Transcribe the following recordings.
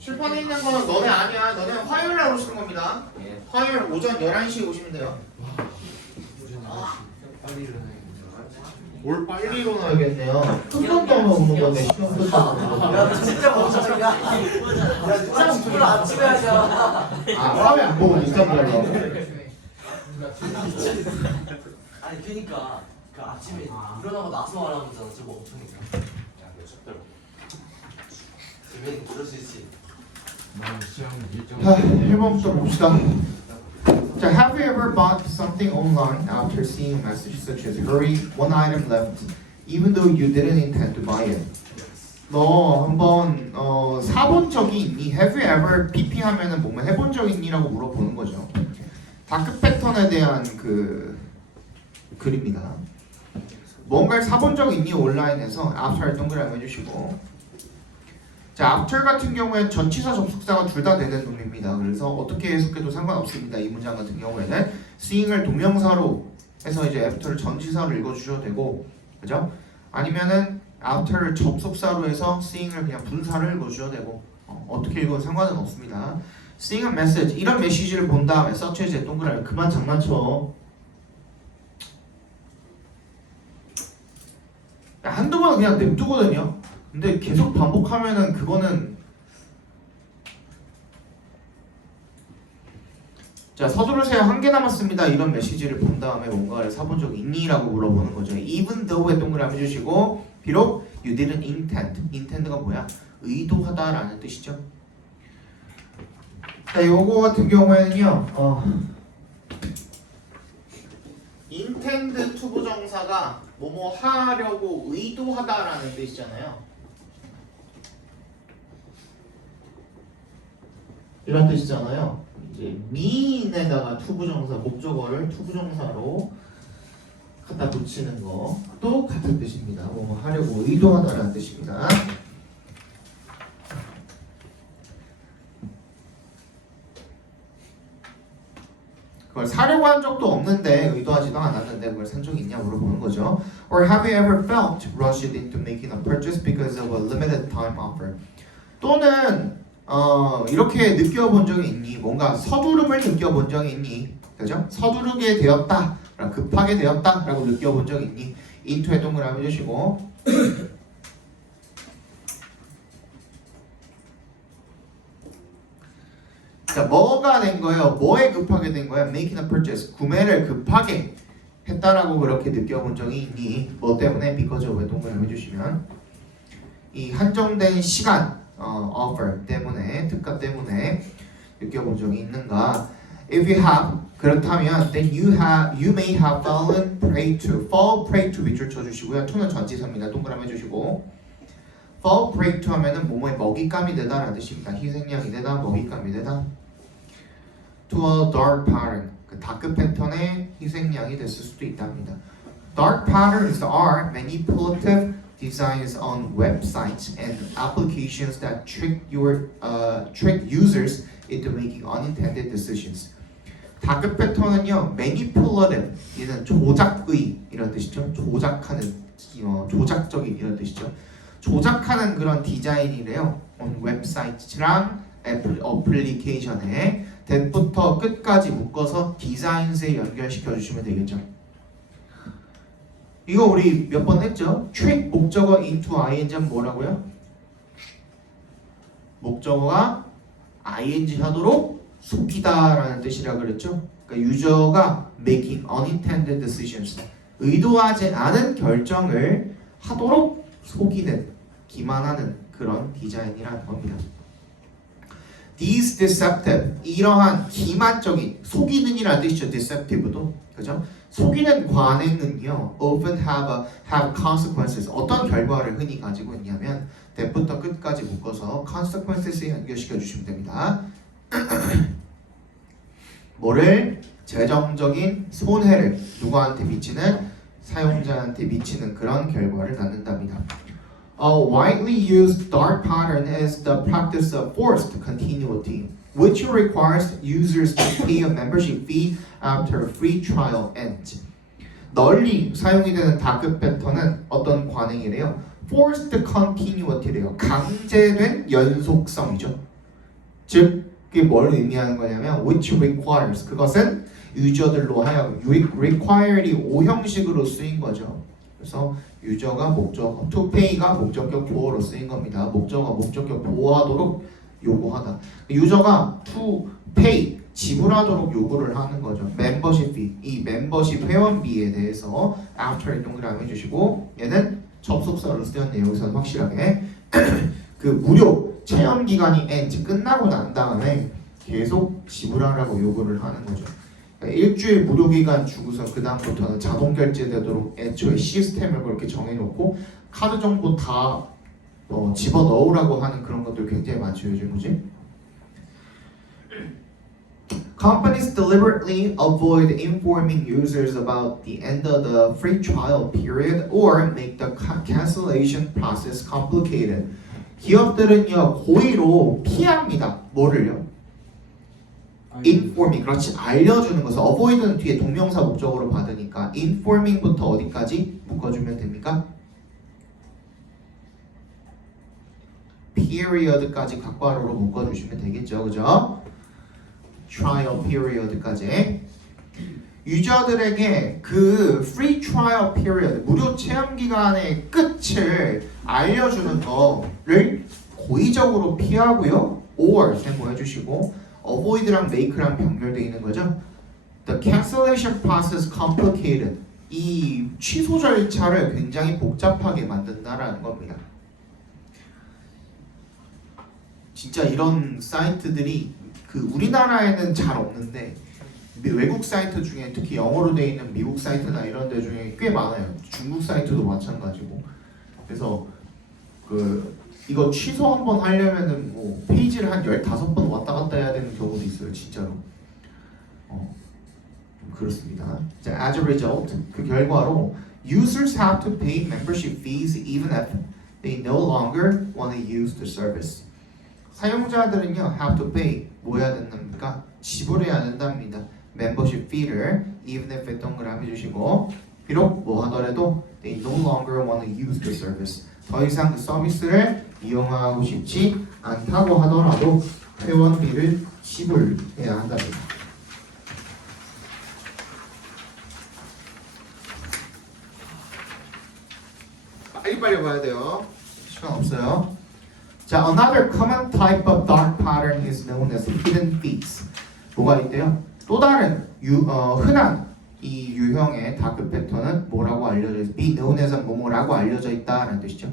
칠판에 있는 거는 너네 아니야. 너네는 화요일 날 오시는 겁니다. 예. 화요일 오전 11시에 오시면 돼요. 빨리 일어나야겠네. 뭘 빨리 일어나야겠네요. 끝번도 하면 오는 건데 시험 끝나고. 야, 너 진짜 멍청이야. 야, 누가 친구를 아침에 하냐. 화면 안 보고 인스타 보려고. 아니, 그니까. 그 아침에 일어나고 나서 하라고 했잖아, 저 멍청이가. 야, 몇 쳤더라. 지금 그럴 수 있지. 난 시험 일정. 1번부터 봅시다. 자, have you ever bought something online after seeing a message such as hurry, one item left, even though you didn't intend to buy it? 너 한번 사본 적이 있니? Have you ever PP 하면은 뭐뭐 해본 적 있니라고 물어보는 거죠. 다크 패턴에 대한 그 글입니다. 뭔가를 사본 적 있니? 온라인에서 after 동그라미 해주시고. 자, after 같은 경우에는 전치사 접속사가 둘 다 되는 놈입니다. 그래서 어떻게 해석해도 상관없습니다. 이 문장 같은 경우에는 seeing을 동명사로 해서 이제 after를 전치사로 읽어주셔도 되고, 그죠? 아니면은 after를 접속사로 해서 seeing을 그냥 분사를 읽어주셔도 되고, 어떻게 읽어도 상관은 없습니다. seeing a message, 이런 메시지를 본 다음에 search as 동그라미 그만 장난쳐. 한두 번 그냥 냅두거든요. 근데 계속 반복하면은 그거는 자, 서두르세요. 한 개 남았습니다. 이런 메시지를 본 다음에 뭔가를 사본 적 있니? 라고 물어보는 거죠. even though에 동그라미 해주시고 비록 you didn't intend가 뭐야? 의도하다 라는 뜻이죠. 자, 요거 같은 경우에는요 intend to 부정사가 뭐뭐 하려고 의도하다 라는 뜻이잖아요. 이런 뜻이잖아요. 이제 mean에다가 투부정사 목적어를 투부정사로 갖다 붙이는 것도 같은 뜻입니다. 뭐 하려고 의도하다라는 뜻입니다. 그걸 사려고 한 적도 없는데 의도하지도 않았는데 그걸 산 적이 있냐 물어보는 거죠. Or have you ever felt rushed into making a purchase because of a limited time offer? 또는 이렇게 느껴본 적이 있니? 뭔가 서두름을 느껴본 적이 있니? 그죠? 서두르게 되었다, 급하게 되었다 라고 느껴본 적이 있니? into에 동그라미 해주시고 자, 뭐가 된 거예요? 뭐에 급하게 된 거야? making a purchase, 구매를 급하게 했다라고 그렇게 느껴본 적이 있니? 뭐 때문에? because of에 동그라미 해주시면 이 한정된 시간 offer 때문에, 특가 때문에 느껴본 적이 있는가? If you have, 그렇다면 then you may have fallen prey to. fall prey to 밑줄 쳐주시고요. to는 전치사입니다. 동그라미 해주시고 fall prey to 하면은 뭐뭐에 먹잇감이 되다라는 뜻입니다. 희생양이 되다, 먹잇감이 되다. to a dark pattern, 그 다크 패턴의 희생양이 됐을 수도 있답니다. Dark patterns are manipulative designs on websites and applications that trick users into making unintended decisions. 다크 패턴은요, manipulative, 얘는 조작의 이런 뜻이죠. 조작하는, 조작적인 이런 뜻이죠. 조작하는 그런 디자인이래요. on 웹사이트랑 애플리케이션에 that부터 끝까지 묶어서 디자인스에 연결시켜 주시면 되겠죠. 이거 우리 몇 번 했죠? trick 목적어 into ing는 뭐라고요? 목적어가 ing 하도록 속이다라는 뜻이라 그랬죠? 그러니까 유저가 making unintended decisions, 의도하지 않은 결정을 하도록 속이는, 기만하는 그런 디자인이라는 겁니다. These deceptive, 이러한 기만적인, 속이는이라는 뜻이죠. deceptive도, 그죠? 속이는 관행은요, often have consequences. 어떤 결과를 흔히 가지고 있냐면, that부터 끝까지 묶어서 consequences에 연결시켜 주시면 됩니다. 뭐를? 재정적인 손해를 누구한테 미치는? 사용자한테 미치는 그런 결과를 낳는답니다. A widely used dark pattern is the practice of forced continuity, which requires users to pay a membership fee after a free trial ends. 널리 사용이 되는 다크 패턴은 어떤 관행이래요? forced continuity래요. 강제된 연속성이죠. 즉 그게 뭘 의미하는 거냐면 which requires 그것은 유저들로 하여금 required이 오형식으로 쓰인 거죠. 그래서 유저가 목적어 to pay가 목적격 보호로 쓰인 겁니다. 목적어 목적격 보호하도록 요구하다. 유저가 to pay 지불하도록 요구를 하는 거죠. 멤버십 fee 이 멤버십 회원비에 대해서 after에 동그라미 해주시고 얘는 접속사로 쓰였네요. 여기서는 확실하게 그 무료 체험 기간이 end 끝나고 난 다음에 계속 지불하라고 요구를 하는 거죠. 그러니까 일주일 무료 기간 주고서 그 다음부터는 자동 결제되도록 애초에 시스템을 그렇게 정해놓고 카드 정보 다 집어 넣으라고 하는 그런 것들 굉장히 많죠 요즘 그지? Companies deliberately avoid informing users about the end of the free trial period or make the cancellation process complicated. 기업들은요 고의로 피합니다. 뭐를요? informing 그렇지 알려주는 것을 avoid는 뒤에 동명사 목적으로 받으니까 informing부터 어디까지 묶어주면 됩니까? period까지 괄괄호로 묶어주시면 되겠죠, 그죠? trial period까지 유저들에게 그 free trial period 무료 체험 기간의 끝을 알려주는 거를 고의적으로 피하고요. or 세모해 주시고 avoid랑 make랑 병렬되어 있는 거죠. The cancellation process complicated 이 취소 절차를 굉장히 복잡하게 만든다라는 겁니다. 진짜 이런 사이트들이 그 우리나라에는 잘 없는데 외국 사이트 중에 특히 영어로 되어 있는 미국 사이트나 이런 데 중에 꽤 많아요. 중국 사이트도 마찬가지고. 그래서 그 이거 취소 한번 하려면은 뭐 페이지를 한 15번 왔다 갔다 해야 되는 경우도 있어요. 진짜로. 그렇습니다. 자, as a result 그 결과로 users have to pay membership fees even if they no longer want to use the service. 사용자들은요 have to pay 뭐 해야 된답니까? 지불해야 된답니다. membership fee를 even if 동그라미 주시고 비록 뭐 하더라도 they no longer want to use the service. 더 이상 그 서비스를 이용하고 싶지 않다고 하더라도 회원비를 지불해야 한답니다. 빨리빨리 봐야 돼요. 시간 없어요. 자, another common type of dark pattern is known as hidden fees. 뭐가 있대요? 또 다른 흔한 이 유형의 다크 패턴은 뭐라고 알려져 있어? be known as 뭐뭐라고 알려져 있다라는 뜻이죠.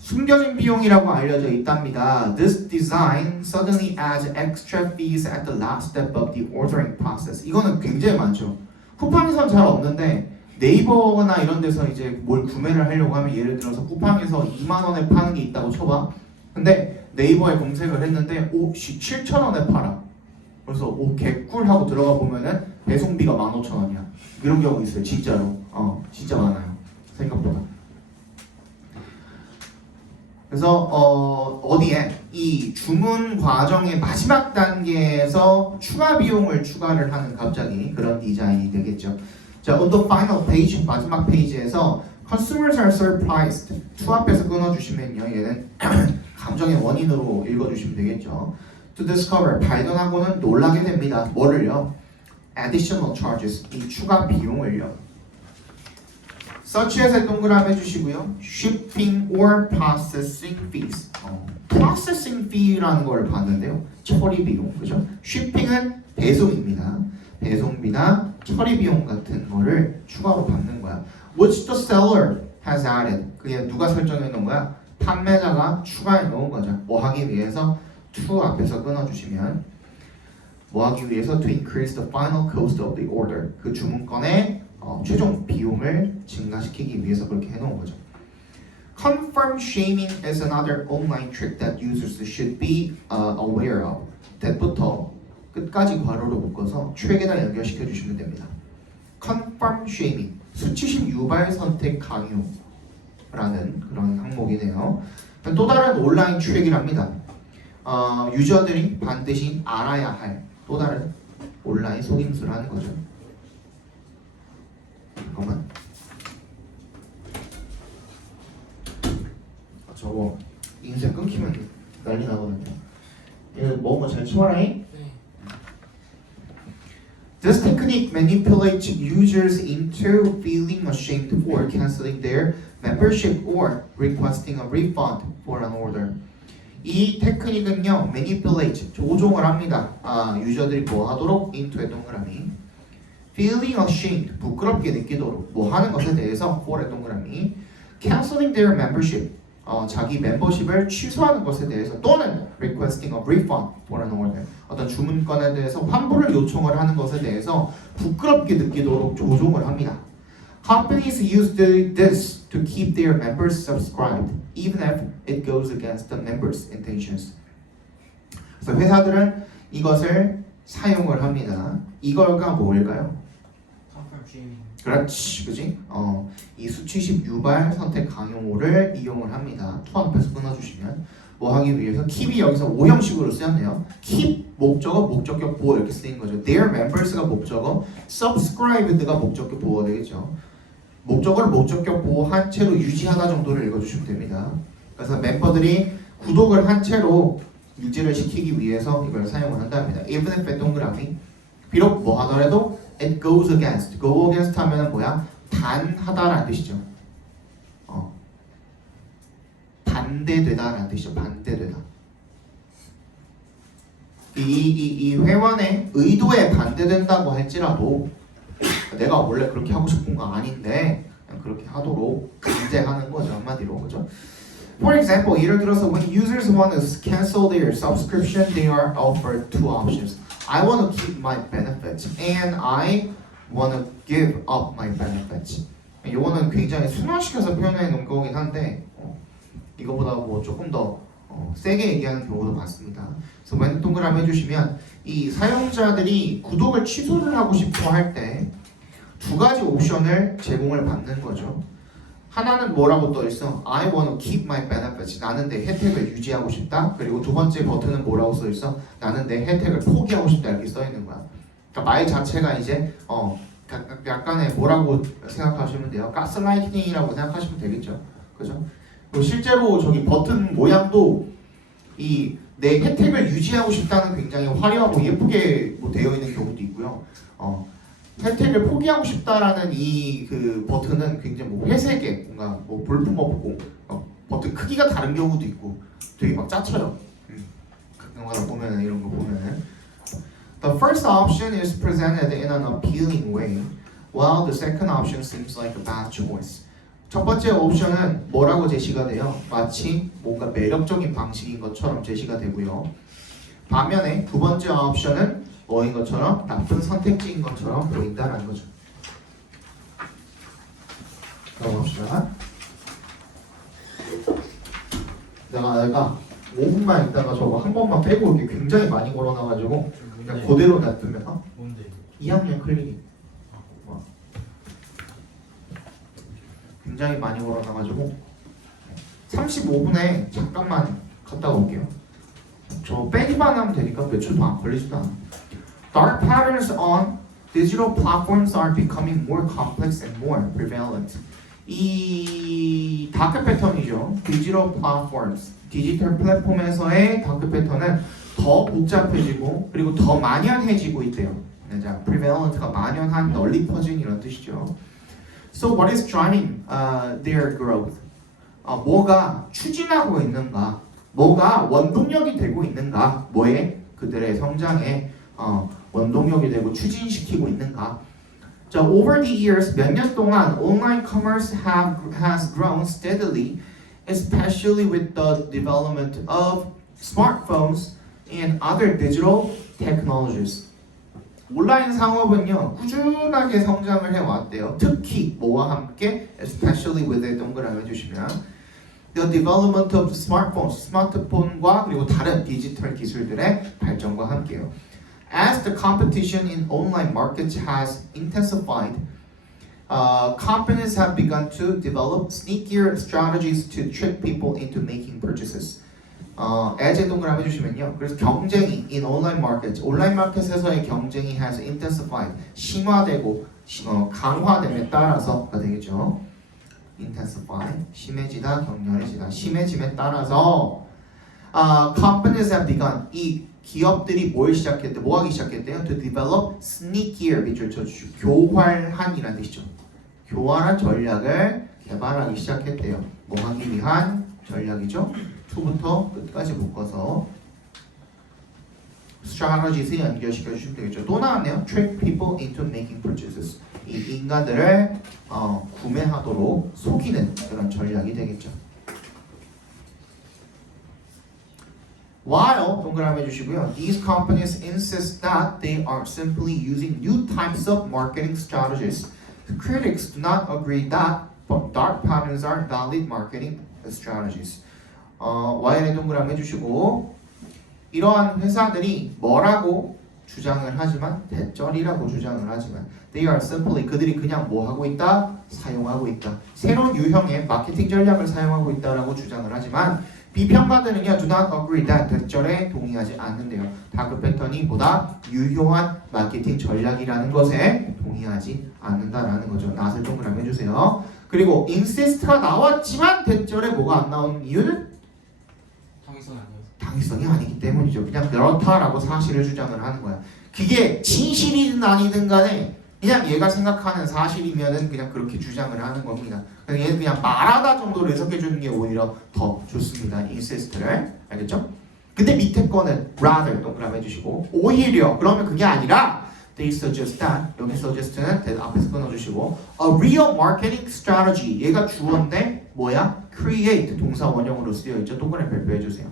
숨겨진 비용이라고 알려져 있답니다. This design suddenly adds extra fees at the last step of the ordering process. 이거는 굉장히 많죠. 쿠팡에선 잘 없는데 네이버나 이런 데서 이제 뭘 구매를 하려고 하면 예를 들어서 쿠팡에서 2만 원에 파는 게 있다고 쳐봐. 근데 네이버에 검색을 했는데 7,000원에 팔아. 그래서 개꿀 하고 들어가 보면은 배송비가 15,000원이야. 이런 경우 있어요. 진짜로. 진짜 많아요. 생각보다. 그래서 어디에 이 주문 과정의 마지막 단계에서 추가 비용을 추가를 하는 갑자기 그런 디자인이 되겠죠. 자, on the final page 마지막 페이지에서 customers are surprised to 앞에서 끊어주시면요 얘는 감정의 원인으로 읽어주시면 되겠죠. to discover 발견하고는 놀라게 됩니다. 뭐를요? additional charges 이 추가 비용을요. such as에 동그라미 해주시고요. shipping or processing fees processing fee라는 걸 봤는데요. 처리 비용 그죠? shipping은 배송입니다. 배송비나 처리 비용 같은 거를 추가로 받는 거야. Which the seller has added. 그게 누가 설정해 놓은 거야? 판매자가 추가해 놓은 거죠. 뭐 하기 위해서? to 앞에서 끊어주시면 뭐 하기 위해서? to increase the final cost of the order. 그 주문건의 최종 비용을 증가시키기 위해서 그렇게 해놓은 거죠. Confirm shaming is another online trick that users should be aware of. that부터 끝까지 괄호로 묶어서 트랙에다 연결시켜 주시면 됩니다. Confirm shaming, 수치심 유발 선택 강요라는 그런 항목이네요. 또 다른 온라인 트랙이랍니다. 유저들이 반드시 알아야 할 또 다른 온라인 속임수라는 거죠. 잠깐만. 저거 인쇄 끊기면 난리 나거든요. 이거 뭐뭐 잘 치워라잉. 네. This technique manipulates users into feeling ashamed for canceling their membership or requesting a refund for an order. 이 테크닉은요, manipulate, 조종을 합니다. 유저들이 뭐 하도록? into의 동그라미. feeling ashamed, 부끄럽게 느끼도록 뭐 하는 것에 대해서 for의 동그라미. canceling their membership, 자기 멤버십을 취소하는 것에 대해서 또는 requesting a refund for an order, 어떤 주문건에 대해서 환불을 요청을 하는 것에 대해서 부끄럽게 느끼도록 조종을 합니다. Companies use this to keep their members subscribed, even if it goes against the members' intentions. 그래서 회사들은 이것을 사용을 합니다. 이걸가 뭘까요? 컴플 쉐이밍. 그렇지, 그지? 이 수치식 유발 선택 강요를 이용을 합니다. to 앞에서 끊어주시면 뭐 하기 위해서 keep이 여기서 오형식으로 쓰였네요. keep 목적어 목적격 보호 이렇게 쓰인 거죠. their members가 목적어, subscribed가 목적격 보호가 되겠죠. 목적어를 목적격 보호한 채로 유지하다 정도를 읽어주시면 됩니다. 그래서 멤버들이 구독을 한 채로 유지를 시키기 위해서 이걸 사용을 한답니다. even if 동그라미, 비록 뭐 하더라도 it goes against, go against 하면은 뭐야? 반하다라는 뜻이죠. 반대되다라는 뜻이죠. 반대되다. 이 회원의 의도에 반대된다고 할지라도 내가 원래 그렇게 하고 싶은 거 아닌데 그냥 그렇게 하도록 강제하는 거죠. 한마디로, 그죠? For example, 예를 들어서 when users want to cancel their subscription, they are offered two options. I want to keep my benefits and I want to give up my benefits. 이거는 굉장히 순화시켜서 표현해 놓은 거긴 한데 이거보다 뭐 조금 더 세게 얘기하는 경우도 많습니다. 그래서 when 동그라미 해주시면 이 사용자들이 구독을 취소를 하고 싶어 할 때 두 가지 옵션을 제공을 받는 거죠. 하나는 뭐라고 떠 있어? I want to keep my benefits. 나는 내 혜택을 유지하고 싶다. 그리고 두 번째 버튼은 뭐라고 써 있어? 나는 내 혜택을 포기하고 싶다. 이렇게 써 있는 거야. 그러니까 말 자체가 이제 약간의 뭐라고 생각하시면 돼요? 가스라이팅이라고 생각하시면 되겠죠. 그죠? 그리고 실제로 저기 버튼 모양도 이 내 혜택을 유지하고 싶다는 굉장히 화려하고 예쁘게 뭐 되어 있는 경우도 있고요. 혜택을 포기하고 싶다라는 이 그 버튼은 굉장히 뭐 회색의 뭔가 뭐 볼품 없고 버튼 크기가 다른 경우도 있고 되게 막 짜쳐요. 영화를 보면은 이런 거 보면은 The first option is presented in an appealing way, while the second option seems like a bad choice. 첫 번째 옵션은 뭐라고 제시가 돼요? 마치 뭔가 매력적인 방식인 것처럼 제시가 되고요. 반면에 두 번째 옵션은 뭐인 것처럼 나쁜 선택지인 것처럼 보인다라는 거죠. 가봅시다. 내가 5분만 있다가 저거 한 번만 빼고 이렇게 굉장히 많이 걸어놔가지고 그냥 그대로 놔두면 뭔데? 2학년 클리닉 굉장히 많이 걸어놔가지고 35분에 잠깐만 갔다 올게요. 저 빼기만 하면 되니까 몇 초도 안 걸리지도 않아. Dark patterns on digital platforms are becoming more complex and more prevalent. 이 다크 패턴이죠. 디지털 플랫폼스, 디지털 플랫폼에서의 다크 패턴은 더 복잡해지고 그리고 더 만연해지고 있대요. 자, prevalent가 만연한, 널리 퍼진 이런 뜻이죠. So what is driving their growth? 뭐가 추진하고 있는가? 뭐가 원동력이 되고 있는가? 뭐에? 그들의 성장에 원동력이 되고 추진시키고 있는가? 자, over the years, 몇 년 동안 online commerce has grown steadily, especially with the development of smartphones and other digital technologies. 온라인 상업은요 꾸준하게 성장을 해왔대요. 특히 뭐와 함께? Especially with 동그라미 해주시면 The development of smartphones, 스마트폰과 그리고 다른 디지털 기술들의 발전과 함께요. As the competition in online markets has intensified, companies have begun to develop sneakier strategies to trick people into making purchases. as 동그라미 해주시면요. 그래서 경쟁이 in online markets, 온라인 마켓에서의 경쟁이 has intensified, 심화되고 강화됨에 따라서가 되겠죠. intensify, 심해지다, 격렬해지다, 심해짐에 따라서 companies have begun. 이 기업들이 뭘 시작했대? 뭐 하기 시작했대요? To develop sneakier, 밑줄 쳐주시고 교활한이라는 뜻이죠. 교활한 전략을 개발하기 시작했대요. 뭐 하기 위한 전략이죠? to부터 끝까지 묶어서 strategies에 연결시켜 주시면 되겠죠. 또 나왔네요. trick people into making purchases. 이 인간들을 구매하도록 속이는 그런 전략이 되겠죠. While 동그라미 해주시고요. These companies insist that they are simply using new types of marketing strategies. Critics do not agree that dark patterns are valid marketing strategies. while에 동그라미 해주시고 이러한 회사들이 뭐라고 주장을 하지만 대절이라고 주장을 하지만 they are simply 그들이 그냥 뭐 하고 있다? 사용하고 있다. 새로운 유형의 마케팅 전략을 사용하고 있다라고 주장을 하지만 비평가들은요 do not agree that 대절에 동의하지 않는데요. 다크 패턴이 보다 유효한 마케팅 전략이라는 것에 동의하지 않는다라는 거죠. 낫을 동그라미 해주세요. 그리고 insist가 나왔지만 대절에 뭐가 안 나오는 이유는 당위성이 아니에요. 당위성이 아니기 때문이죠. 그냥 그렇다라고 사실을 주장을 하는 거야. 그게 진실이든 아니든 간에 그냥 얘가 생각하는 사실이면은 그냥 그렇게 주장을 하는 겁니다. 그래서 얘는 그냥 말하다 정도로 해석해 주는 게 오히려 더 좋습니다. insist를. 알겠죠? 근데 밑에 거는 rather 동그라미 해주시고 오히려 그러면 그게 아니라 they suggest that 여기 suggest는 that 앞에서 끊어주시고 a real marketing strategy 얘가 주어인데 뭐야? create 동사 원형으로 쓰여 있죠. 동그라미 발표해 주세요.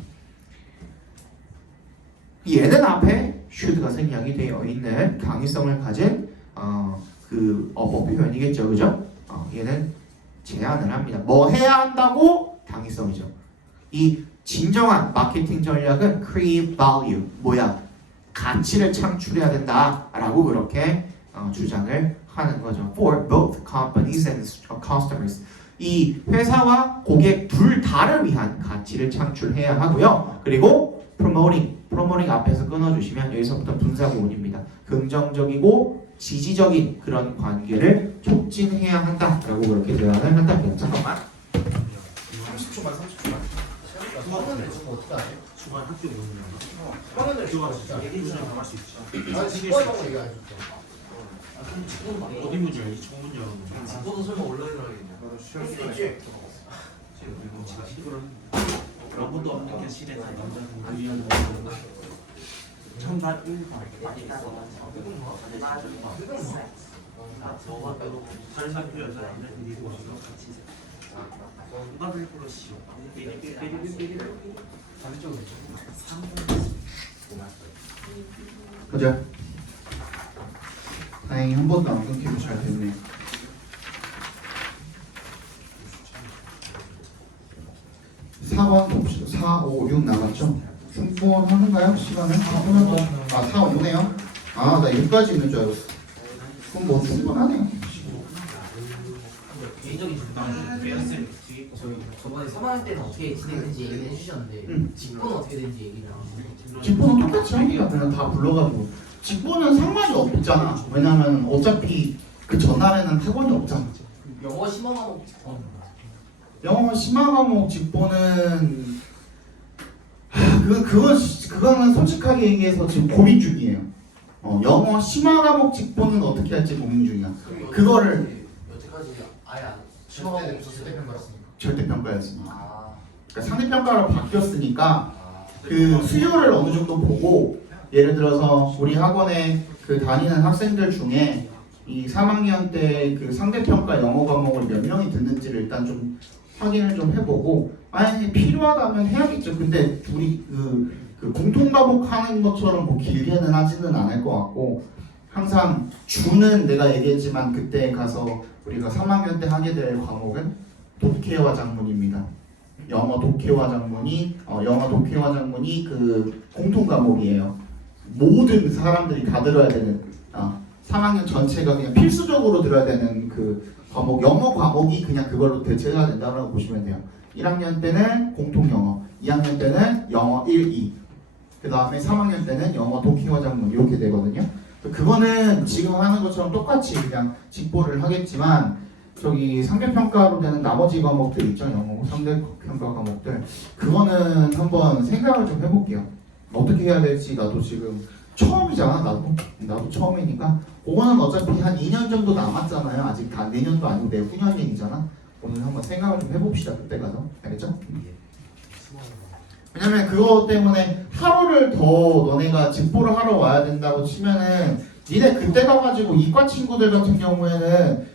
얘는 앞에 should가 생략이 되어 있는 강의성을 가진 그 어법 표현이겠죠, 그죠? 얘는 제안을 합니다. 뭐 해야 한다고? 당위성이죠. 이 진정한 마케팅 전략은 create value 뭐야? 가치를 창출해야 된다라고 그렇게 주장을 하는 거죠. For both companies and customers. 이 회사와 고객 둘 다를 위한 가치를 창출해야 하고요. 그리고 promoting 앞에서 끊어주시면 여기서부터 분사구문입니다. 긍정적이고 지지적인 그런 관계를 촉진해야 한다라고 그렇게 제안을 한답니다. 잠깐만. 30초만. 화면을 지금 어떻게 하지? 주간 학교 노는 화면을 지금 주간 어떻게 하지? 얘기 좀 할수 있지. 아니 직관하고 얘기 안 해줬죠. 그럼 지금 막 어디 문제야? 저 문제야. 지금도 설마 온라인으로 하겠냐? 할수 있지. 아무도 없는 교실에서 남자분 위한 정답 1번. 사회상 표현자 그리고 정답 1% 시오. 반대쪽으로. 보자. 다행히 한 번도 안 끊기고 잘 됐네. 4번 봅시다. 4, 5, 6 남았죠? 충분하는가요? 시간은? 4, 5네요? 나 6까지 있는 줄 알았어. 그럼 뭐 충분하네요. 개인적인 저번에 3학년 때는 어떻게 진행했는지 얘기해 주셨는데 응. 직권은 어떻게 되는지 얘기를 안 해주세요. 직보는 똑같이 합니다. 그냥 다 불러가지고. 직보는 상관이 없잖아. 왜냐면 어차피 그 전날에는 학원이 없잖아. 영어 심화과목 영어 심화 과목 직보는 그거는 솔직하게 얘기해서 지금 고민 중이에요. 영어 심화 과목 직보는 어떻게 할지 고민 중이야. 그거를 여태까지 아예 안 심화과목 절대평가였으니까. 절대평가였습니다. 그러니까 상대평가로 바뀌었으니까 그 수요를 어느 정도 보고 예를 들어서 우리 학원에 그 다니는 학생들 중에 이 3학년 때 그 상대평가 영어 과목을 몇 명이 듣는지를 일단 좀 확인을 좀 해보고 만약에 필요하다면 해야겠죠. 근데 우리 그 공통 과목 하는 것처럼 뭐 길게는 하지는 않을 것 같고 항상 주는 내가 얘기했지만 그때 가서 우리가 3학년 때 하게 될 과목은 독해와 작문입니다. 영어 독해와 작문이 그 공통 과목이에요. 모든 사람들이 다 들어야 되는 3학년 전체가 그냥 필수적으로 들어야 되는 그 과목 영어 과목이 그냥 그걸로 대체가 된다고 보시면 돼요. 1학년 때는 공통 영어, 2학년 때는 영어 1, 2, 그 다음에 3학년 때는 영어 독해와 작문 이렇게 되거든요. 그거는 지금 하는 것처럼 똑같이 그냥 직보를 하겠지만 저기 상대평가로 되는 나머지 과목들 있죠. 영어 상대평가 과목들 그거는 한번 생각을 좀 해볼게요. 어떻게 해야 될지 나도 지금 처음이잖아. 나도 처음이니까 그거는 어차피 한 2년 정도 남았잖아요. 아직 다 내년도 아니고 내후년이잖아. 오늘 한번 생각을 좀 해봅시다. 그때 가서 알겠죠? 왜냐면 그거 때문에 하루를 더 너네가 집보를 하러 와야 된다고 치면은 니네 그때 가가지고 이과 친구들 같은 경우에는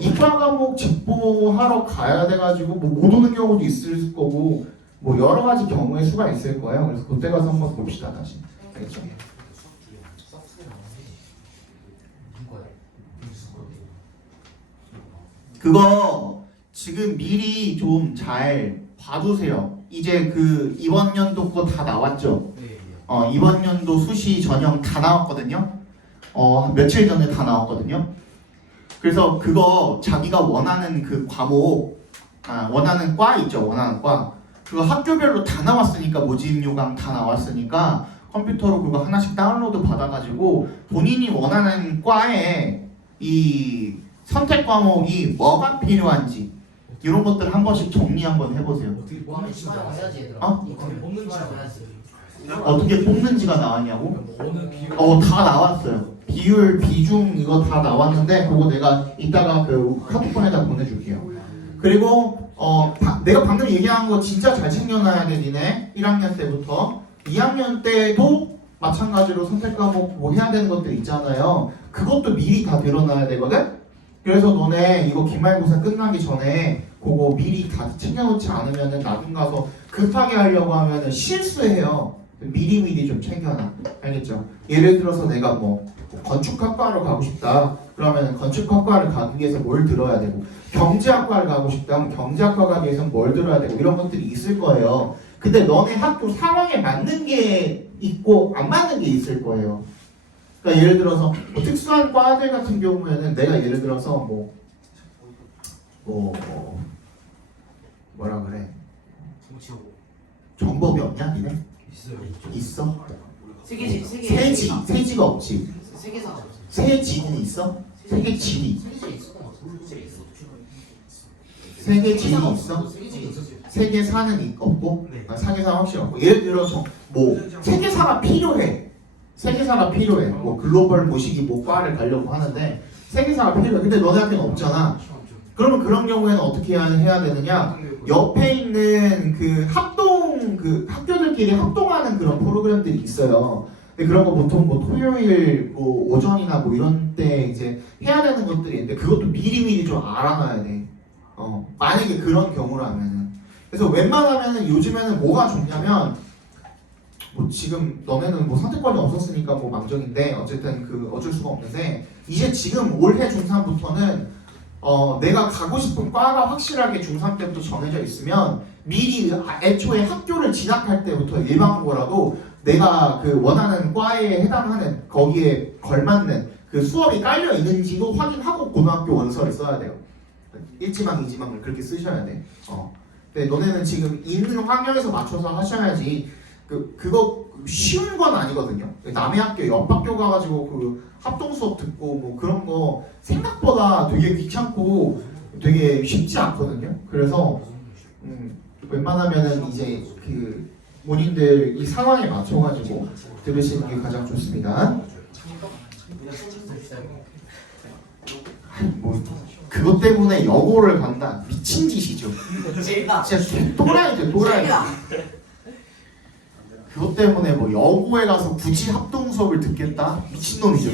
이과 과목 집보하러 가야 돼가지고 뭐 못 오는 경우도 있을 거고 뭐 여러 가지 경우의 수가 있을 거예요. 그래서 그때 가서 한번 봅시다 다시. 알겠죠? 그거 지금 미리 좀 잘 봐두세요. 이제 그 이번 연도 거 다 나왔죠? 이번 연도 수시 전형 다 나왔거든요. 며칠 전에 다 나왔거든요. 그래서 그거 자기가 원하는 그 과목, 원하는 과 있죠, 원하는 과. 그거 학교별로 다 나왔으니까 모집 요강 다 나왔으니까 컴퓨터로 그거 하나씩 다운로드 받아가지고 본인이 원하는 과에 이 선택 과목이 뭐가 필요한지 이런 것들 한 번씩 정리 한번 해보세요. 뭐 하면 진짜 해야지 얘들아. 어? 이거 뽑는지 해야지. 어떻게 뽑는지가 나왔냐고? 어느 비율? 다 나왔어요. 비율, 비중 이거 다 나왔는데 그거 내가 이따가 그 카톡방에다 보내줄게요. 그리고 내가 방금 얘기한 거 진짜 잘 챙겨놔야 돼 니네 1학년 때부터 2학년 때도 마찬가지로 선택 과목 뭐 해야 되는 것들 있잖아요. 그것도 미리 다 들어놔야 되거든. 그래서 너네 이거 기말고사 끝나기 전에 그거 미리 다 챙겨놓지 않으면은 나중 가서 급하게 하려고 하면은 실수해요. 미리미리 좀 챙겨놔. 알겠죠? 예를 들어서 내가 뭐 건축학과로 가고 싶다. 그러면 건축학과를 가기 위해서 뭘 들어야 되고 경제학과를 가고 싶다. 그럼 경제학과 가기 위해서 뭘 들어야 되고 이런 것들이 있을 거예요. 근데 너네 학교 상황에 맞는 게 있고 안 맞는 게 있을 거예요. 그러니까 예를 들어서 뭐 특수한 과들 같은 경우에는 내가 예를 들어서 뭐라 그래? 정법이 없냐 니네? 있어? 세지가 없지. 세계사가 없어. 세지는 있어? 세계지리. 세계지리. 세계지리 있어? 세계지리 있었어요. 세계사는 없고? 네. 세계사 확실히 없고. 예를 들어서 뭐 세계사가 필요해. 세계사가 필요해. 뭐 글로벌 모시기 뭐 과를 가려고 하는데 세계사가 필요해. 근데 너네 학교는 없잖아. 그러면 그런 경우에는 어떻게 해야 되느냐? 옆에 있는 그 학교들끼리 합동하는 그런 프로그램들이 있어요. 근데 그런 거 보통 뭐 토요일 뭐 오전이나 뭐 이런 때 이제 해야 되는 것들이 있는데 그것도 미리미리 좀 알아놔야 돼. 만약에 그런 경우라면은. 그래서 웬만하면은 요즘에는 뭐가 좋냐면 뭐 지금 너네는 뭐 선택권이 없었으니까 뭐 망정인데 어쨌든 그 어쩔 수가 없는데 이제 지금 올해 중3부터는 내가 가고 싶은 과가 확실하게 중3 때부터 정해져 있으면 미리 애초에 학교를 진학할 때부터 일반고라도 내가 그 원하는 과에 해당하는 거기에 걸맞는 그 수업이 깔려 있는지도 확인하고 고등학교 원서를 써야 돼요. 1지망, 2지망을 그렇게 쓰셔야 돼. 근데 너네는 지금 있는 환경에서 맞춰서 하셔야지 그거 쉬운 건 아니거든요. 남의 학교, 옆 학교 가가지고 그 합동 수업 듣고 뭐 그런 거 생각보다 되게 귀찮고 되게 쉽지 않거든요. 그래서 웬만하면은 이제 그 본인들 이 상황에 맞춰가지고 들으시는 게 가장 좋습니다. 뭐 그것 때문에 여고를 간다 미친 짓이죠. 진짜 또라이죠 또라이. 그것 때문에 뭐 여고에 가서 굳이 합동 수업을 듣겠다? 미친놈이죠.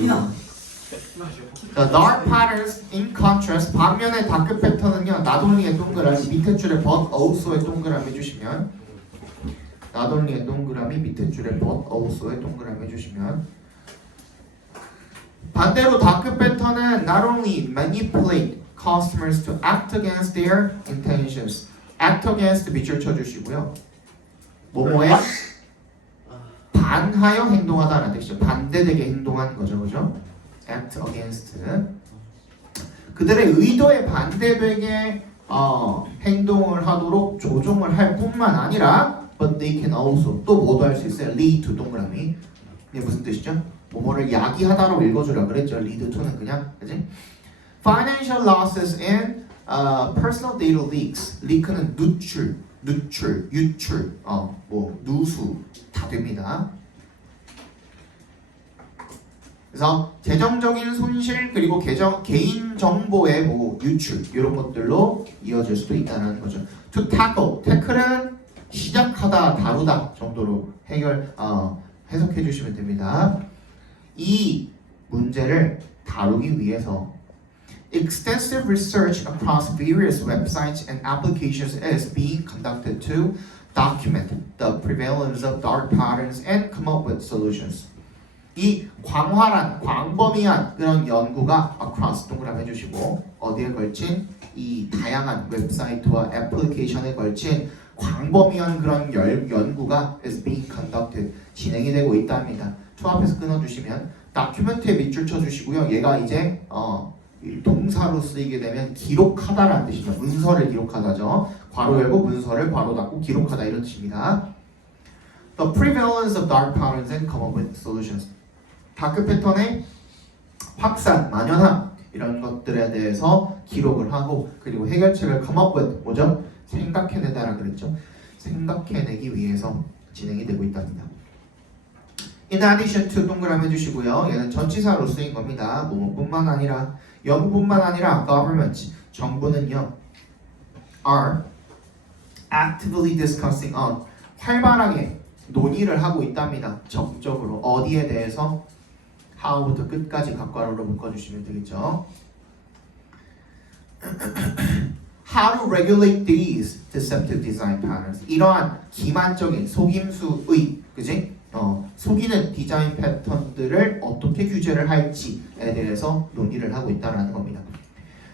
The dark patterns in contrast 반면에 다크 패턴은요 나돌리의 동그라미 밑에 줄에 but also의 동그라미 해주시면 나돌리의 동그라미 밑에 줄에 but also의 동그라미 해주시면 반대로 다크 패턴은 not only manipulate customers to act against their intentions act against 밑줄 쳐주시고요 뭐뭐에 반하여 행동하다라는 뜻이죠. 반대되게 행동하는 거죠, 그죠? Act against. 그들의 의도에 반대되게 행동을 하도록 조종을 할 뿐만 아니라, but they can also 또 뭐도 할 수 있어요. lead to 동그라미. 이게 무슨 뜻이죠? 뭐뭐를 야기하다로 읽어주라 그랬죠. lead to는 그냥, 그지? Financial losses and personal data leaks. leak는 누출, 유출, 뭐 누수 다 됩니다. 그래서 재정적인 손실 그리고 개인 정보의 뭐 유출 이런 것들로 이어질 수도 있다는 거죠. To tackle, tackle은 시작하다, 다루다 정도로 해석해 주시면 됩니다. 이 문제를 다루기 위해서 extensive research across various websites and applications is being conducted to document the prevalence of dark patterns and come up with solutions. 이 광범위한 그런 연구가 across 동그라미 해주시고 어디에 걸친 이 다양한 웹사이트와 애플리케이션에 걸친 광범위한 그런 연구가 is being conducted 진행이 되고 있답니다. 초앞에서 끊어주시면 다큐멘트에 밑줄 쳐주시고요. 얘가 이제 동사로 쓰이게 되면 기록하다라는 뜻이죠. 문서를 기록하다죠. 괄호 열고 문서를 괄호 닫고 기록하다 이런 뜻입니다. The prevalence of dark patterns and come up with solutions. 다크 패턴의 확산, 만연함 이런 것들에 대해서 기록을 하고 그리고 해결책을 come up with 뭐죠? 생각해내다라 그랬죠. 생각해내기 위해서 진행이 되고 있답니다. In addition to 동그라미 해주시고요. 얘는 전치사로 쓰인 겁니다. 뭐뿐만 아니라 연구뿐만 아니라 government 정부는요 are actively discussing on 활발하게 논의를 하고 있답니다. 적극적으로 어디에 대해서 how부터 끝까지 각괄호로 묶어주시면 되겠죠. How to regulate these deceptive design patterns. 이러한 기만적인 속임수의, 그지? 속이는 디자인 패턴들을 어떻게 규제를 할지에 대해서 논의를 하고 있다는 겁니다.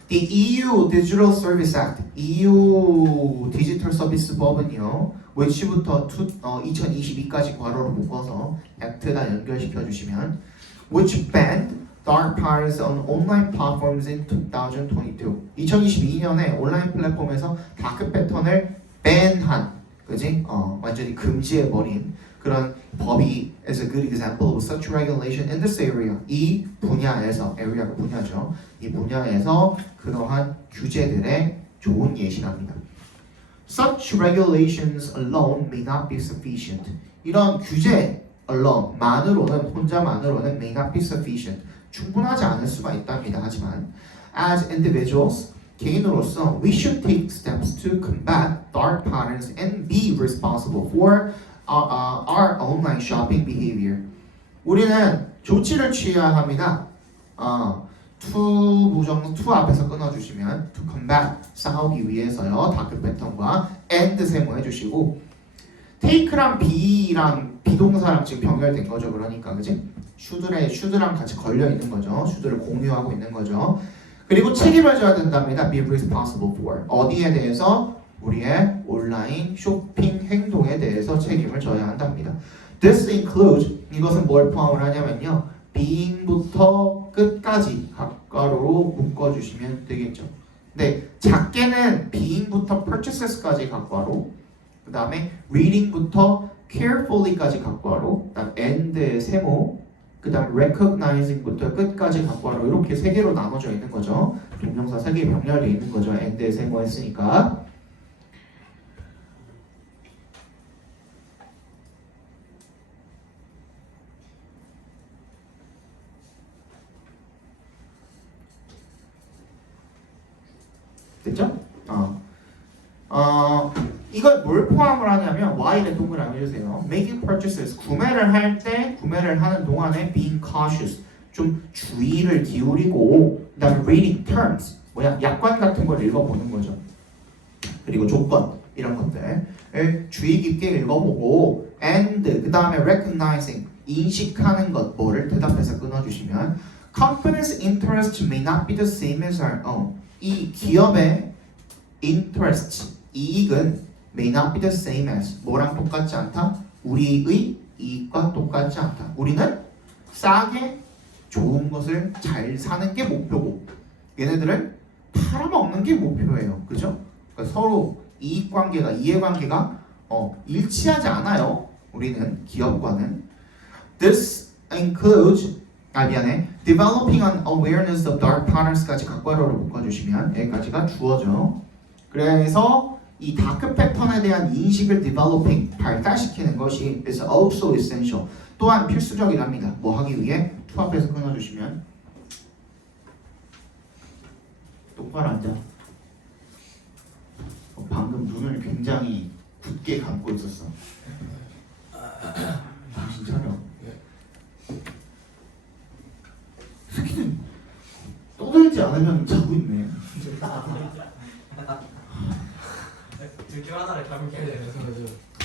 The EU Digital Service Act, EU 디지털 서비스 법은요, which부터 2022까지 괄호로 묶어서 액트에다 연결시켜 주시면 which banned dark patterns on online platforms in 2022. 2022년에 온라인 플랫폼에서 다크 패턴을 밴한, 그지? 완전히 금지해 버린 그런 법이 is a good example of such regulation in this area. 이 분야에서, area가 분야죠. 이 분야에서 그러한 규제들의 좋은 예시랍니다. Such regulations alone may not be sufficient. 이런 규제 alone만으로는 혼자만으로는 may not be sufficient. 충분하지 않을 수가 있답니다. 하지만 as individuals 개인으로서 we should take steps to combat dark patterns and be responsible for our online shopping behavior. 우리는 조치를 취해야 합니다. to 앞에서 끊어주시면 to combat 싸우기 위해서요. 다크 패턴과 and 세모 해주시고 take랑 be랑 비동사랑 지금 병렬된 거죠. 그러니까 그지? should랑 같이 걸려 있는 거죠. should를 공유하고 있는 거죠. 그리고 책임을 져야 된답니다. be responsible for 어디에 대해서 우리의 온라인 쇼핑 행동에 대해서 책임을 져야 한답니다. This includes 이것은 뭘 포함을 하냐면요. being부터 끝까지 각괄호로 묶어주시면 되겠죠. 네, 작게는 being부터 purchases까지 각괄호, 그 다음에 reading부터 carefully까지 각괄호, 그 다음 and의 세모, 그 다음 recognizing부터 끝까지 각괄호 이렇게 세 개로 나눠져 있는 거죠. 동명사 세 개 병렬되어 있는 거죠. and의 세모 했으니까. 됐죠? 이걸 뭘 포함을 하냐면 Y를 동그라미 해주세요. Making purchases 구매를 할 때 구매를 하는 동안에 being cautious 좀 주의를 기울이고 그다음에 reading terms 뭐야 약관 같은 걸 읽어보는 거죠. 그리고 조건 이런 것들을 주의 깊게 읽어보고 and 그다음에 recognizing 인식하는 것 뭐를 대답해서 끊어주시면 company's interest may not be the same as our own. 이 기업의 interest 이익은 may not be the same as 뭐랑 똑같지 않다? 우리의 이익과 똑같지 않다. 우리는 싸게 좋은 것을 잘 사는 게 목표고 얘네들은 팔아먹는 게 목표예요. 그죠? 그러니까 서로 이익관계가 이해관계가 일치하지 않아요. 우리는 기업과는 This includes 미안해. Developing an awareness of dark patterns까지 각괄호를 묶어주시면 여기까지가 주어죠. 그래서 이 다크 패턴에 대한 인식을 developing, 발달시키는 것이 is also essential. 또한 필수적이랍니다. 뭐 하기 위해? to 앞에서 끊어주시면 똑바로 앉아. 방금 눈을 굉장히 굳게 감고 있었어. 정신 차려. 새끼는 떠들지 않으면 자고 있네. 둘 중 하나를 감을 깨야 돼.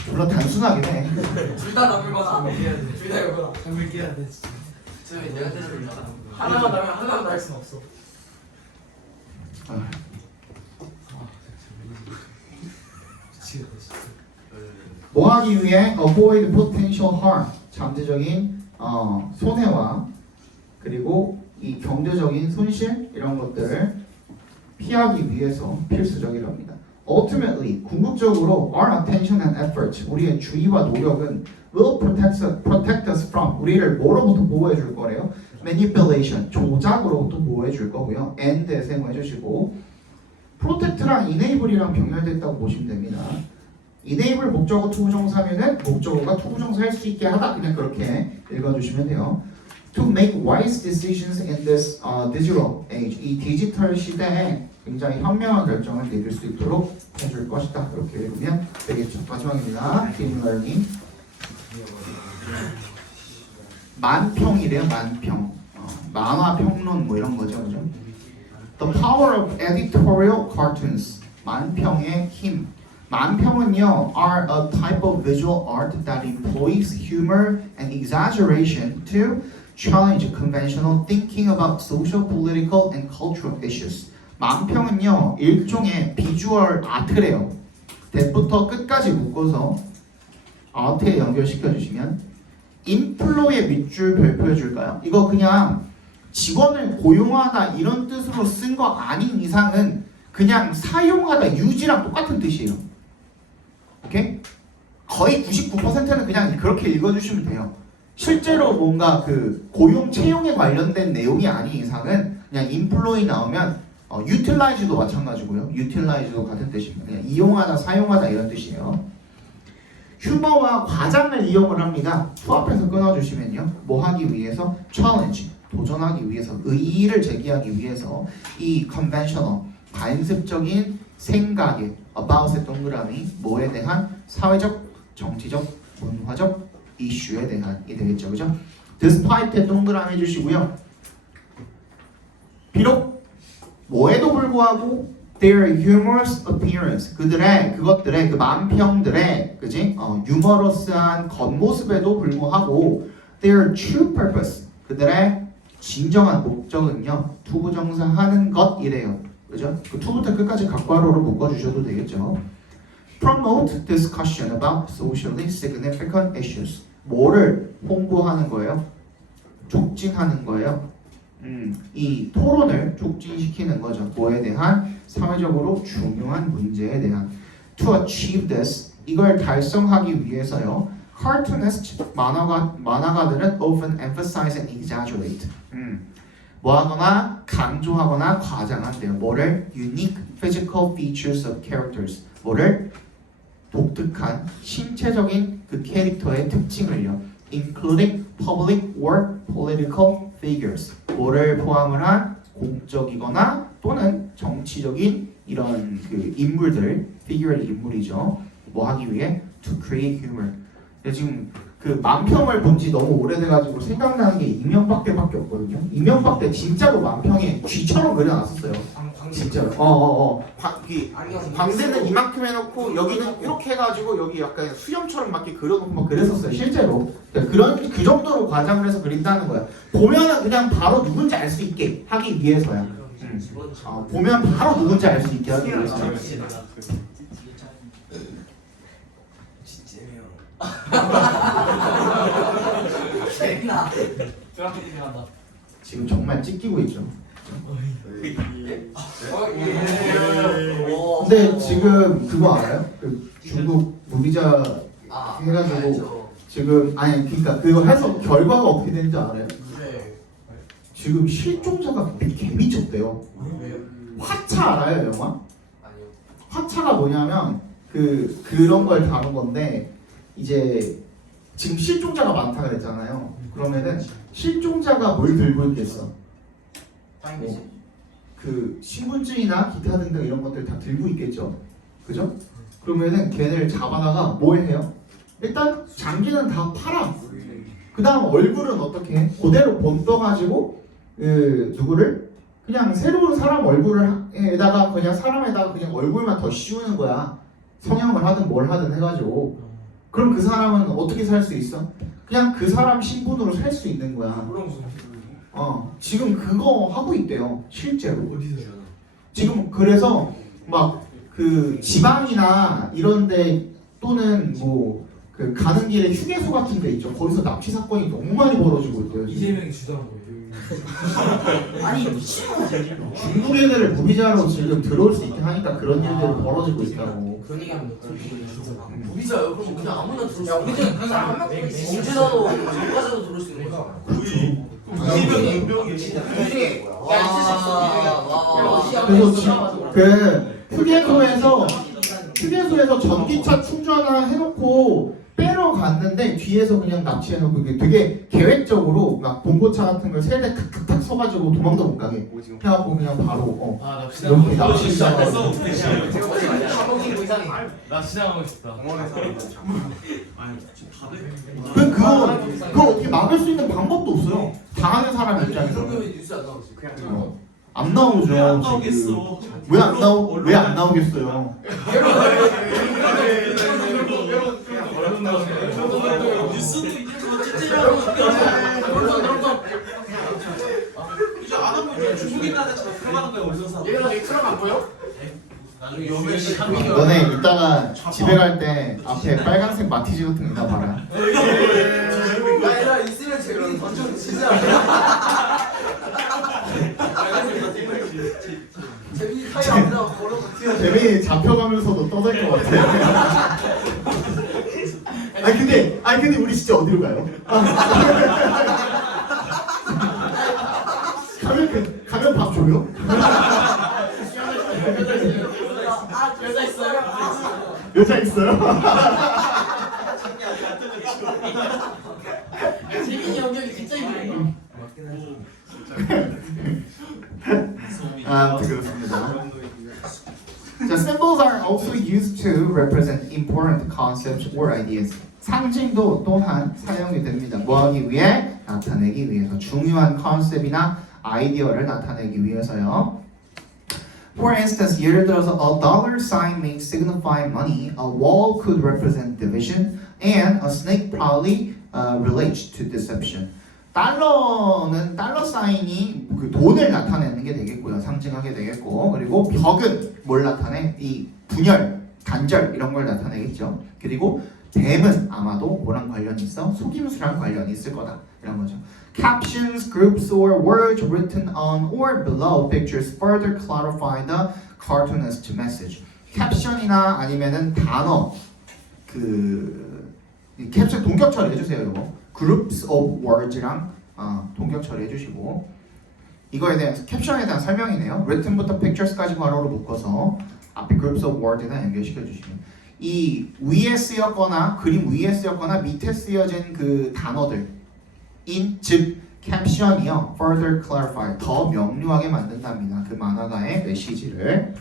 졸라 단순하긴 해. 둘다 남을 거다. 둘다 이거다. 잠을 깨야 돼 진짜. 지금 내가 때려줄까? 하나만 나면 하나만 날 수는 없어. 아, 미치겠다 진짜. 뭐 하기 위해? Avoid potential harm. 잠재적인 손해와 그리고 이 경제적인 손실 이런 것들을 피하기 위해서 필수적이랍니다. Ultimately, 궁극적으로 our attention and effort, 우리의 주의와 노력은 will protect us from, 우리를 뭐로부터 보호해 줄 거래요? Manipulation, 조작으로부터 보호해 줄 거고요. and 사용해 주시고 protect랑 enable이랑 병렬됐다고 보시면 됩니다. enable 목적어 투부정사면은 목적어가 투부정사 할 수 있게 하다, 그냥 그렇게 읽어주시면 돼요. To make wise decisions in this digital age, 이 디지털 시대에 굉장히 현명한 결정을 내릴 수 있도록 해줄 것이다. 이렇게 읽으면 되겠죠. 마지막입니다. Team Learning. 만평이래요. 만평. 만화 평론 뭐 이런 거죠, 그죠? The power of editorial cartoons. 만평의 힘. 만평은요, are a type of visual art that employs humor and exaggeration to challenge conventional thinking about social, political, and cultural issues. 만평은요, 일종의 비주얼 아트래요. 대부터 끝까지 묶어서 아트에 연결시켜 주시면 인플로의 밑줄 별표해 줄까요? 이거 그냥 직원을 고용하다 이런 뜻으로 쓴 거 아닌 이상은 그냥 사용하다 유지랑 똑같은 뜻이에요. 오케이? 거의 99%는 그냥 그렇게 읽어주시면 돼요. 실제로 뭔가 그 고용 채용에 관련된 내용이 아닌 이상은 그냥 인플로이 나오면 utilize도 마찬가지고요. utilize도 같은 뜻입니다. 그냥 이용하다, 사용하다 이런 뜻이에요. 휴머와 과장을 이용을 합니다. to 앞에서 끊어주시면요. 뭐 하기 위해서? challenge, 도전하기 위해서, 의의를 제기하기 위해서 이 conventional, 관습적인 생각에 about의 동그라미, 뭐에 대한 사회적, 정치적, 문화적 이슈에 대한 이 되겠죠, 그죠? despite의 동그라미 해주시고요. 비록 뭐에도 불구하고 their humorous appearance, 그것들의 그 만평들의 그지? 유머러스한 겉모습에도 불구하고 their true purpose, 그들의 진정한 목적은요, 투부정사 하는 것이래요. 그죠? 그 투부터 끝까지 각괄호로 묶어주셔도 되겠죠. Promote discussion about socially significant issues. 뭐를 홍보하는 거예요? 촉진하는 거예요. 이 토론을 촉진시키는 거죠. 뭐에 대한? 사회적으로 중요한 문제에 대한. To achieve this, 이걸 달성하기 위해서요. Cartoonists, 만화가들은 often emphasize and exaggerate. 뭐하거나 강조하거나 과장한대요. 뭐를? Unique physical features of characters. 뭐를? 독특한 신체적인 그 캐릭터의 특징을요. Including public or political figures. 뭐를 포함을 한 공적이거나 또는 정치적인 이런 그 인물들, figure의 인물이죠. 뭐 하기 위해? To create humor. 근데 지금 그 만평을 본 지 너무 오래돼가지고 생각나는 게 이명박 때밖에 없거든요. 이명박 때 진짜로 만평에 쥐처럼 그려놨었어요. 진짜로. 광대는 이만큼 해놓고 여기는 이렇게 해가지고 여기 약간 수염처럼 막 이렇게 그려놓고 막 그랬었어요. 실제로. 그러니까 그 정도로 과장을 해서 그린다는 거야. 보면은 그냥 바로 누군지 알 수 있게 하기 위해서야. 보면 바로 누군지 알 수 있게 하기 위해서야. 재밌나? 저한테 기대한다. 지금 정말 찢기고 있죠. 근데 지금 그거 알아요? 그 중국 무비자 해가지고 알죠. 지금 아니 그러니까 그거 해서 결과가 어떻게 되는지 알아요? 네. 지금 실종자가 개미쳤대요. 왜요? 화차 알아요, 영화? 아니요. 화차가 뭐냐면 그런 걸 다룬 건데 이제 지금 실종자가 많다 그랬잖아요. 그러면은 실종자가 뭘 들고 있겠어? 타임머신. 그 신분증이나 기타 등등 이런 것들 다 들고 있겠죠. 그죠? 그러면은 걔네를 잡아다가 뭘 해요? 일단 장기는 다 팔아. 그 다음 얼굴은 어떻게 해? 그대로 본 떠가지고 누구를? 그냥 새로운 사람 얼굴에다가 그냥 사람에다가 그냥 얼굴만 더 씌우는 거야. 성형을 하든 뭘 하든 해가지고. 그럼 그 사람은 어떻게 살 수 있어? 그냥 그 사람 신분으로 살 수 있는 거야. 그럼 지금 그거 하고 있대요. 실제로. 어디서요? 지금 그래서 막 그 지방이나 이런데 또는 뭐 그 가는 길에 휴게소 같은 데 있죠. 거기서 납치 사건이 너무 많이 벌어지고 있대요. 지금. 이재명이 주장한 거예요. 아니 미친놈. 중국 애들을 무비자로 지금 들어올 수 있게 하니까 그런 일들이 벌어지고 있다고. 그런 얘기하면 진짜. 무비자요? 그럼 그냥 아무나 들을 수 있어. 우리는 사람 한 명도 범죄자도 전과자도 들을 수 있는 거야. 이재명이 유명해. 이게 야 있을 수 있어. 그래서 그 휴게소에서 전기차 충전을 해놓고 빼러 갔는데 뒤에서 그냥 납치해놓고 이게 되게 계획적으로 막 봉고차 같은 걸 세 대 탁탁탁 서가지고 도망도 못 가게 해갖고 그냥 바로 아 이렇게 납치시작하고. 나 시장하고 싶다. 아니 지금 다들 그거 어떻게 막을 수 있는 방법도 없어요. 당하는 사람 입장에서 뉴스 안 나오지. 안 나오죠. 왜 안 나오겠어? 왜 안 나오겠어요? 뉴스도 있고 찌질하고 이제 안 하면 중국인한테 잡혀가는 거야 어디서 얘네가 트럭 안 보여? 나중에 연예시 너네 이따가 집에 갈 때 앞에 빨간색 마티즈 같은 거 있나 봐라. 야 있으면 재밌는 완전 진짜. 재민이 타이어 안 나와 걸어서 튀어. 재민이 잡혀가면서도 떠들 것 같아. 아니 근데 우리 진짜 어디로 가요? 가면 밥 줘요? 여자 있어요? 여자 있어요? 재민이 연결이 진짜 힘들어. 아무튼 그렇습니다. 자, symbols are also used to represent important concepts or ideas. 상징도 또한 사용이 됩니다. 뭐 하기 위해? 나타내기 위해서. 중요한 컨셉이나 아이디어를 나타내기 위해서요. For instance, 예를 들어서 a dollar sign may signify money, a wall could represent division, and a snake probably relates to deception. 달러는 달러 사인이 그 돈을 나타내는 게 되겠고요. 상징하게 되겠고, 그리고 벽은 뭘 나타내? 이 분열, 단절 이런 걸 나타내겠죠. 그리고 뱀은 아마도 뭐랑 관련이 있어? 속임수랑 관련이 있을 거다. 이런 거죠. Captions, groups, or words written on or below pictures further clarify the cartoonist message. 캡션이나 아니면은 단어 이 캡션 동격 처리해주세요. 이거 groups of words랑 동격 처리해주시고 이거에 대한 캡션에 대한 설명이네요. written부터 pictures까지 괄호로 묶어서 앞에 groups of words랑 연결시켜주시면 이 위에 쓰였거나 그림 위에 쓰였거나 밑에 쓰여진 그 단어들 즉 캡션이요 further clarify 더 명료하게 만든답니다. 그 만화가의 메시지를.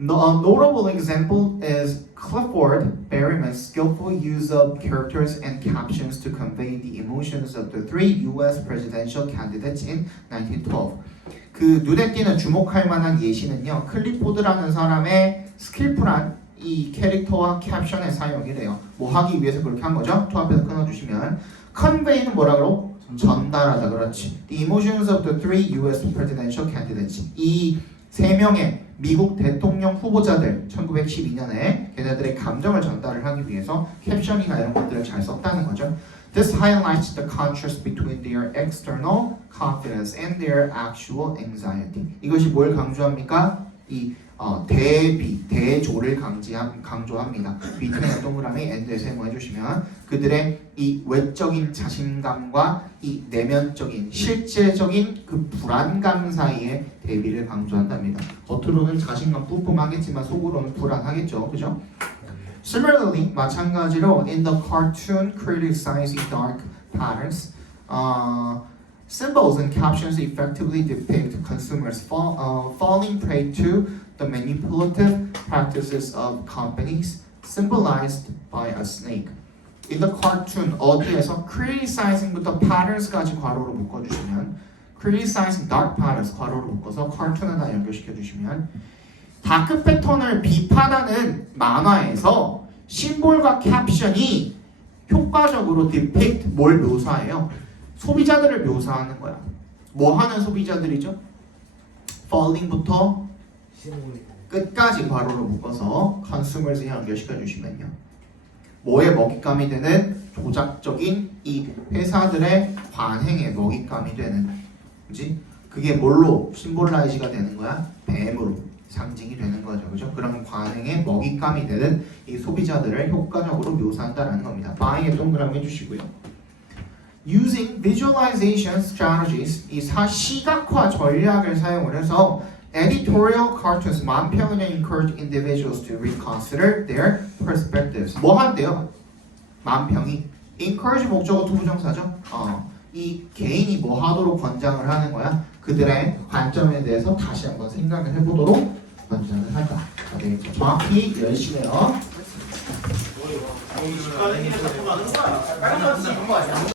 A notable example is Clifford Barryman's skillful use of characters and captions to convey the emotions of the three U.S. presidential candidates in 1912. 그 눈에 띄는 주목할 만한 예시는요 클리포드라는 사람의 스킬풀한 이 캐릭터와 캡션의 사용이래요. 뭐 하기 위해서 그렇게 한 거죠? 또 앞에서 끊어주시면 convey는 뭐라고? 전달하다. 그렇지. The emotions of the three U.S. presidential candidates. 이 세 명의 미국 대통령 후보자들 1912년에 걔네들의 감정을 전달을 하기 위해서 캡션이나 이런 것들을 잘 썼다는 거죠. This highlights the contrast between their external confidence and their actual anxiety. 이것이 뭘 강조합니까? 이 대비, 대조를 강조합니다. 밑에 동그라미 엔드에 세모해 주시면 그들의 이 외적인 자신감과 이 내면적인 실제적인 그 불안감 사이의 대비를 강조한답니다. 겉으로는 자신감 뿜뿜하겠지만 속으로는 불안하겠죠, 그죠? Similarly, 마찬가지로 in the cartoon criticizing dark patterns, symbols and captions effectively depict consumers falling prey to the manipulative practices of companies symbolized by a snake. In the cartoon 어디에서 criticizing부터 patterns까지 괄호로 묶어주시면 criticizing dark patterns 괄호로 묶어서 cartoon에다 연결시켜주시면 다크 패턴을 비판하는 만화에서 심볼과 캡션이 효과적으로 depict 뭘 묘사해요? 소비자들을 묘사하는 거야. 뭐 하는 소비자들이죠? falling부터 끝까지 괄호로 묶어서 consumers에 연결시켜 주시면요. 뭐의 먹잇감이 되는 조작적인 이 회사들의 관행의 먹잇감이 되는 그지? 그게 뭘로 심볼라이즈가 되는 거야? 뱀으로 상징이 되는 거죠. 그죠? 그런 관행의 먹잇감이 되는 이 소비자들을 효과적으로 묘사한다라는 겁니다. by에 동그라미 해주시고요. Using visualization strategies, 이 시각화 전략을 사용을 해서 editorial cartoons 만평에 encourage individuals to reconsider their perspectives. 뭐 한대요? 만평이 encourage 목적어 투부정사죠. 이 개인이 뭐 하도록 권장을 하는 거야? 그들의 관점에 대해서 다시 한번 생각을 해보도록 권장을 할까? 되겠죠. 정확히 10시네요.